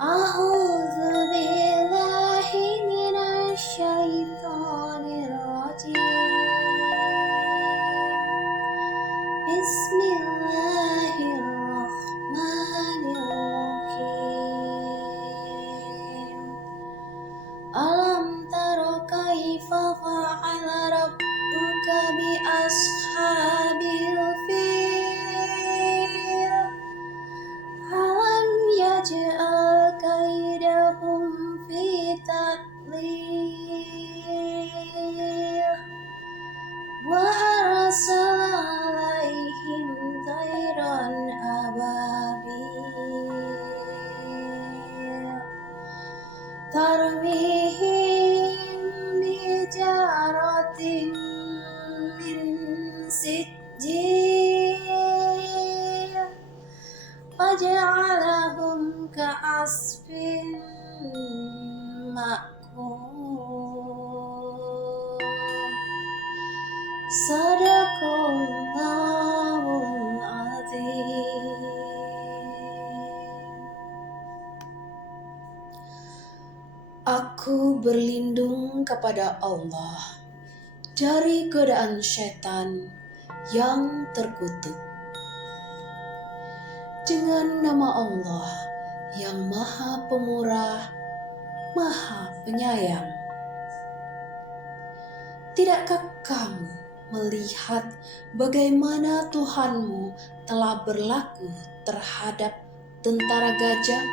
A'udzu billahi minasy syaithanir rajim. Bismillahirrahmanirrahim. Alam tara kaifa fa'ala rabbuka bi ashabil fil. Alam yaj'al kaidahum fi tadlil wa arsala alaihim tayran ababil tarmihim bijaratin min sijil faj'alahum ka'asfin ma'kul. Sadaqallahul azim. Aku berlindung kepada Allah dari godaan setan yang terkutuk. Dengan nama Allah yang Maha Pemurah, Maha Penyayang. Tidakkah kamu melihat bagaimana Tuhanmu telah berlaku terhadap tentara gajah?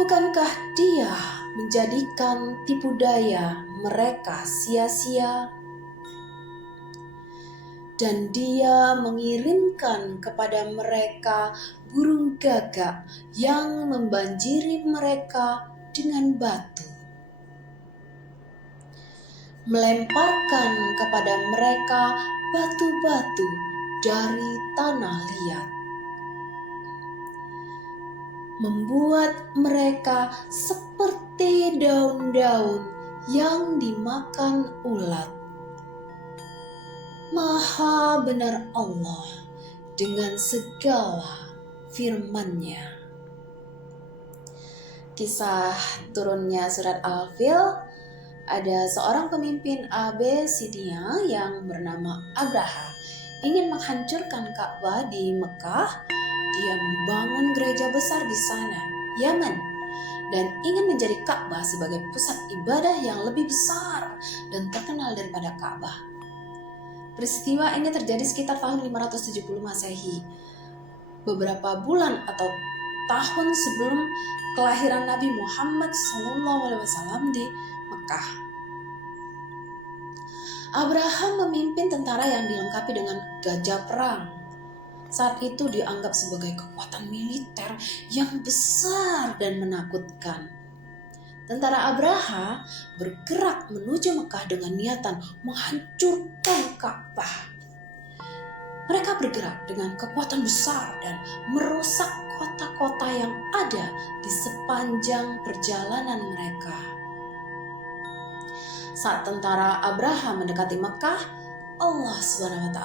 Bukankah Dia menjadikan tipu daya mereka sia-sia? Dan Dia mengirimkan kepada mereka burung gagak yang membanjiri mereka dengan batu, melemparkan kepada mereka batu-batu dari tanah liat, membuat mereka seperti daun-daun yang dimakan ulat. Maha benar Allah dengan segala firman-Nya. Kisah turunnya surat Al-Fil, ada seorang pemimpin Abyssinia yang bernama Abraha ingin menghancurkan Ka'bah di Mekah. Dia membangun gereja besar di sana, Yaman, dan ingin menjadi Ka'bah sebagai pusat ibadah yang lebih besar dan terkenal daripada Ka'bah. Peristiwa ini terjadi sekitar tahun 570 Masehi, beberapa bulan atau tahun sebelum kelahiran Nabi Muhammad SAW di Mekah. Abraham memimpin tentara yang dilengkapi dengan gajah perang. Saat itu dianggap sebagai kekuatan militer yang besar dan menakutkan. Tentara Abraha bergerak menuju Mekah dengan niatan menghancurkan Ka'bah. Mereka bergerak dengan kekuatan besar dan merusak kota-kota yang ada di sepanjang perjalanan mereka. Saat tentara Abraha mendekati Mekah, Allah SWT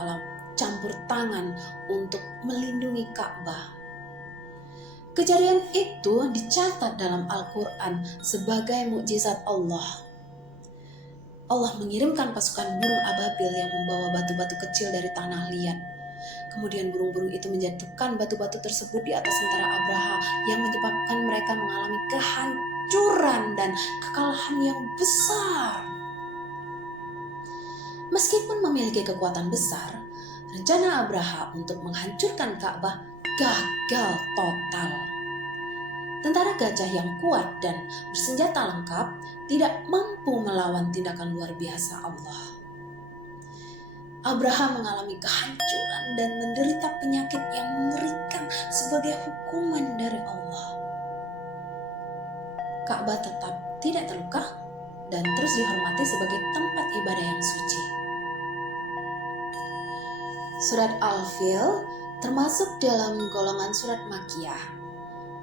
campur tangan untuk melindungi Ka'bah. Kejadian itu dicatat dalam Al-Quran sebagai mukjizat Allah. Allah mengirimkan pasukan burung ababil yang membawa batu-batu kecil dari tanah liat. Kemudian burung-burung itu menjatuhkan batu-batu tersebut di atas tentara Abraha yang menyebabkan mereka mengalami kehancuran dan kekalahan yang besar. Meskipun memiliki kekuatan besar, rencana Abraha untuk menghancurkan Ka'bah gagal total. Tentara gajah yang kuat dan bersenjata lengkap tidak mampu melawan tindakan luar biasa Allah. Abraham mengalami kehancuran dan menderita penyakit yang mengerikan sebagai hukuman dari Allah. Ka'bah tetap tidak terluka dan terus dihormati sebagai tempat ibadah yang suci. Surat Al-Fil termasuk dalam golongan surat Makkiyah.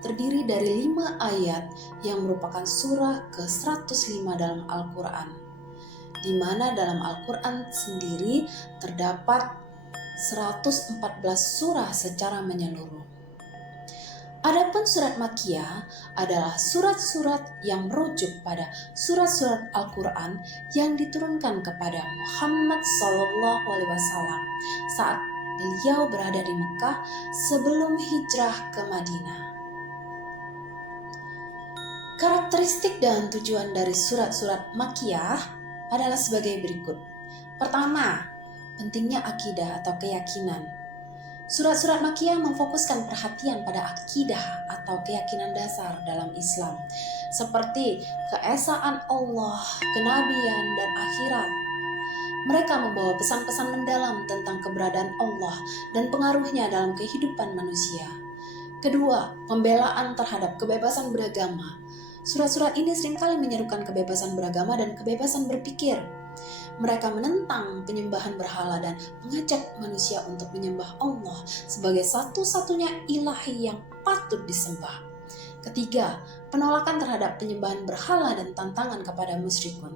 Terdiri dari 5 ayat yang merupakan surah ke-105 dalam Al-Quran, di mana dalam Al-Quran sendiri terdapat 114 surah secara menyeluruh. Adapun surat Makkiyah adalah surat-surat yang merujuk pada surat-surat Al-Quran yang diturunkan kepada Muhammad SAW saat beliau berada di Mekah sebelum hijrah ke Madinah. Karakteristik dan tujuan dari surat-surat Makkiyah adalah sebagai berikut. Pertama, pentingnya akidah atau keyakinan. Surat-surat Makkiyah memfokuskan perhatian pada akidah atau keyakinan dasar dalam Islam, seperti keesaan Allah, kenabian, dan akhirat. Mereka membawa pesan-pesan mendalam tentang keberadaan Allah dan pengaruhnya dalam kehidupan manusia. Kedua, pembelaan terhadap kebebasan beragama. Surat-surat ini seringkali menyerukan kebebasan beragama dan kebebasan berpikir. Mereka menentang penyembahan berhala dan mengajak manusia untuk menyembah Allah sebagai satu-satunya ilahi yang patut disembah. Ketiga, penolakan terhadap penyembahan berhala dan tantangan kepada musyrikun.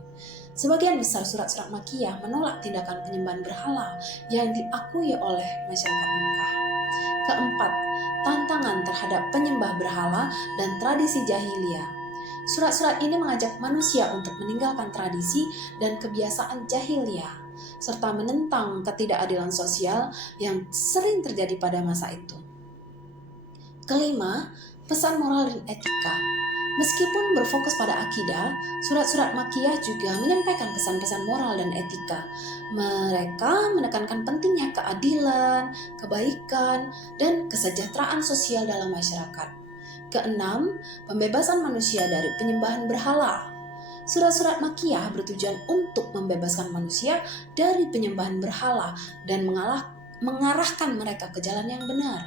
Sebagian besar surat-surat Makkiyah menolak tindakan penyembahan berhala yang diakui oleh masyarakat Mekah. Keempat, tantangan terhadap penyembah berhala dan tradisi jahiliyah. Surat-surat ini mengajak manusia untuk meninggalkan tradisi dan kebiasaan jahiliyah, serta menentang ketidakadilan sosial yang sering terjadi pada masa itu. Kelima, pesan moral dan etika. Meskipun berfokus pada akidah, surat-surat Makkiyah juga menyampaikan pesan-pesan moral dan etika. Mereka menekankan pentingnya keadilan, kebaikan, dan kesejahteraan sosial dalam masyarakat. Keenam, pembebasan manusia dari penyembahan berhala. Surat-surat Makkiyah bertujuan untuk membebaskan manusia dari penyembahan berhala dan mengarahkan mereka ke jalan yang benar.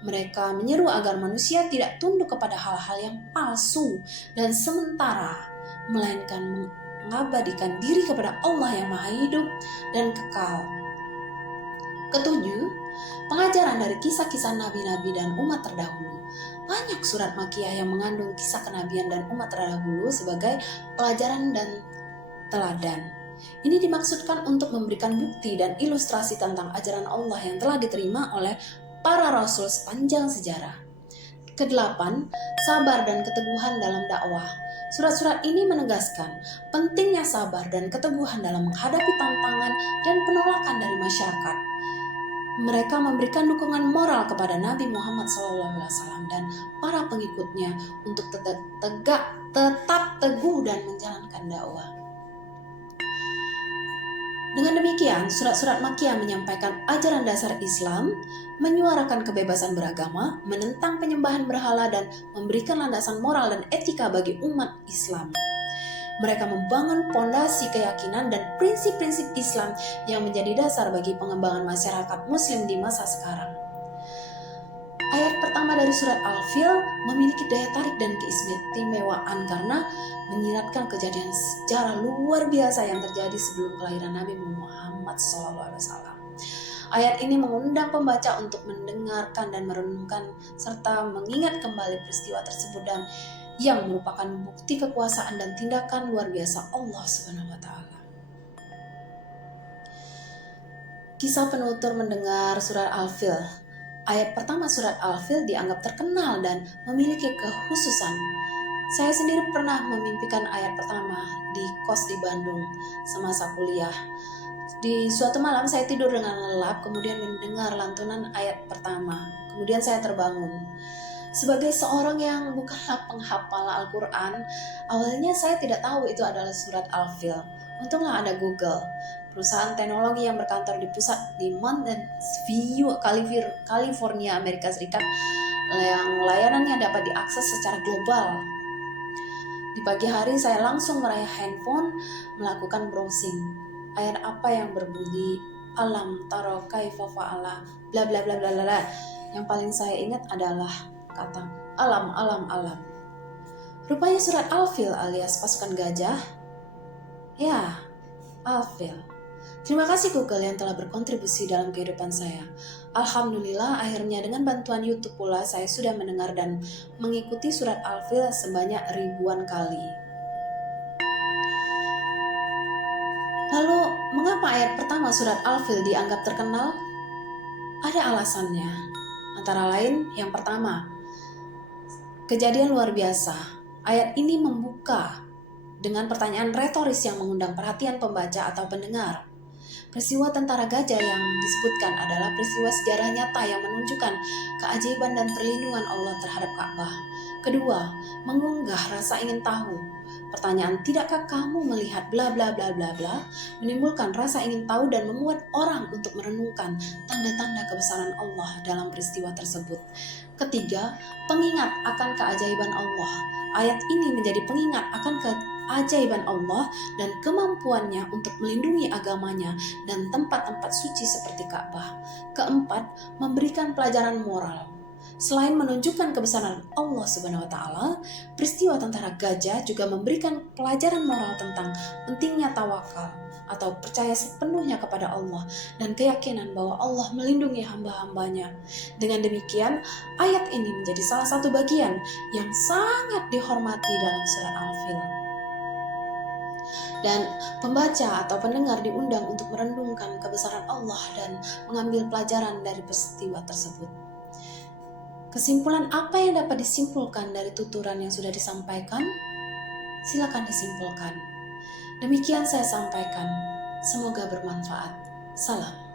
Mereka menyeru agar manusia tidak tunduk kepada hal-hal yang palsu dan sementara, melainkan mengabadikan diri kepada Allah yang Maha Hidup dan kekal. Ketujuh, pengajaran dari kisah-kisah nabi-nabi dan umat terdahulu. Banyak surat Makkiyah yang mengandung kisah kenabian dan umat terdahulu sebagai pelajaran dan teladan. Ini dimaksudkan untuk memberikan bukti dan ilustrasi tentang ajaran Allah yang telah diterima oleh para rasul sepanjang sejarah. Kedelapan, sabar dan keteguhan dalam dakwah. Surat-surat ini menegaskan pentingnya sabar dan keteguhan dalam menghadapi tantangan dan penolakan dari masyarakat. Mereka memberikan dukungan moral kepada Nabi Muhammad SAW dan para pengikutnya untuk tetap teguh dan menjalankan dakwah. Dengan demikian, surat-surat Makkiyah menyampaikan ajaran dasar Islam, menyuarakan kebebasan beragama, menentang penyembahan berhala, dan memberikan landasan moral dan etika bagi umat Islam. Mereka membangun pondasi keyakinan dan prinsip-prinsip Islam yang menjadi dasar bagi pengembangan masyarakat Muslim di masa sekarang. Ayat pertama dari surat Al-Fil memiliki daya tarik dan keistimewaan karena menyiratkan kejadian sejarah luar biasa yang terjadi sebelum kelahiran Nabi Muhammad SAW. Ayat ini mengundang pembaca untuk mendengarkan dan merenungkan serta mengingat kembali peristiwa tersebut dan yang merupakan bukti kekuasaan dan tindakan luar biasa Allah SWT. Kisah penutur mendengar surat Al-Fil. Ayat pertama surat Al-Fil dianggap terkenal dan memiliki kekhususan. Saya sendiri pernah memimpikan ayat pertama di kos di Bandung semasa kuliah. Di suatu malam saya tidur dengan lelap, kemudian mendengar lantunan ayat pertama. Kemudian saya terbangun. Sebagai seorang yang bukanlah penghafal Al-Quran, awalnya saya tidak tahu itu adalah surat Al-Fil. Untunglah ada Google, perusahaan teknologi yang berkantor di pusat di Mountain View, California, Amerika Serikat, yang layanannya dapat diakses secara global. Di pagi hari saya langsung meraih handphone, melakukan browsing. Ayat apa yang berbunyi alam taro kaifa fa'ala bla bla bla bla bla. Yang paling saya ingat adalah kata alam. Rupanya surat Al-Fil alias pasukan gajah. Ya, Al-Fil. Terima kasih Google yang telah berkontribusi dalam kehidupan saya. Alhamdulillah akhirnya dengan bantuan YouTube pula saya sudah mendengar dan mengikuti surat Al-Fil sebanyak ribuan kali. Lalu, mengapa ayat pertama surat Al-Fil dianggap terkenal? Ada alasannya. Antara lain, yang pertama, kejadian luar biasa. Ayat ini membuka dengan pertanyaan retoris yang mengundang perhatian pembaca atau pendengar. Peristiwa tentara gajah yang disebutkan adalah peristiwa sejarah nyata yang menunjukkan keajaiban dan perlindungan Allah terhadap Ka'bah. Kedua, mengunggah rasa ingin tahu. Pertanyaan, tidakkah kamu melihat bla bla bla bla bla, menimbulkan rasa ingin tahu dan memuat orang untuk merenungkan tanda-tanda kebesaran Allah dalam peristiwa tersebut. Ketiga, pengingat akan keajaiban Allah. Ayat ini menjadi pengingat akan keajaiban Allah dan kemampuannya untuk melindungi agamanya dan tempat-tempat suci seperti Ka'bah. Keempat, memberikan pelajaran moral. Selain menunjukkan kebesaran Allah Subhanahu wa taala, peristiwa tentara gajah juga memberikan pelajaran moral tentang pentingnya tawakal atau percaya sepenuhnya kepada Allah dan keyakinan bahwa Allah melindungi hamba-hambanya. Dengan demikian, ayat ini menjadi salah satu bagian yang sangat dihormati dalam surat Al-Fil. Dan pembaca atau pendengar diundang untuk merenungkan kebesaran Allah dan mengambil pelajaran dari peristiwa tersebut. Kesimpulan apa yang dapat disimpulkan dari tuturan yang sudah disampaikan? Silakan disimpulkan. Demikian saya sampaikan. Semoga bermanfaat. Salam.